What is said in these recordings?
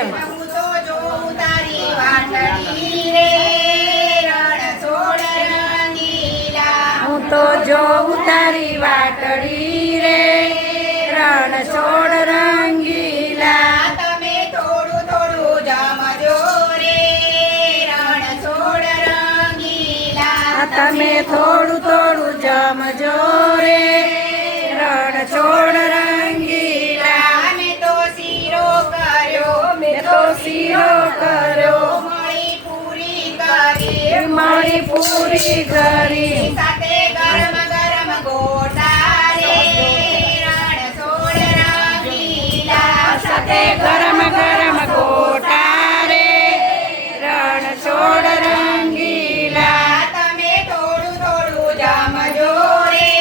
એમ હું તો જોઉં તારી વાટડી રે રણ છોડ રંગીલા હું તો જોઉં તારી વાટડી રે રણ છોડ રંગીલા તમે થોડું થોડું જમજો રે રણ છોડ રંગીલા તમે થોડું થોડું જમજો રે રણ છોડ રંગીલા મેં તો શીરો કર્યો મેં તો શીરો કર્યો મળી પૂરી કરી મારી પૂરી કરી સાથે ગરમ ગરમ ગોટા રે રણ છોડ રંગીલા સાથે ગરમ ગરમ ગોટા રે રણ છોડ રંગીલા તમે થોડું થોડું જમજો રે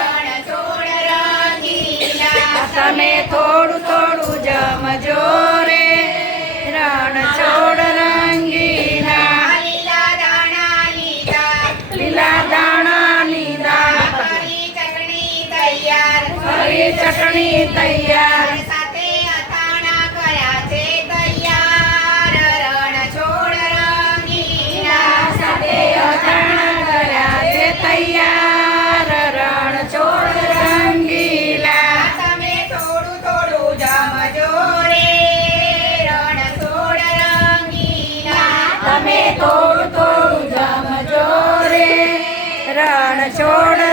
રણ છોડ રંગીલા તમે થોડું થોડું જમજો રે રણ છોડ રંગીલા લીલા દાણા લીધા લીલા દાણા લીધા ફરી ચટણી તૈયાર ફરી ચટણી તૈયાર સાથે અથાણા કર્યા છે તૈયાર રણ છોડ રંગીલા સાથે અથાણા કર્યા છે તૈયાર રણ છોડ રંગીલા તમે થોડું થોડું જમજો રે રણ છોડ રંગીલા તમે થોડું થોડું જમજો રે રણ છોડ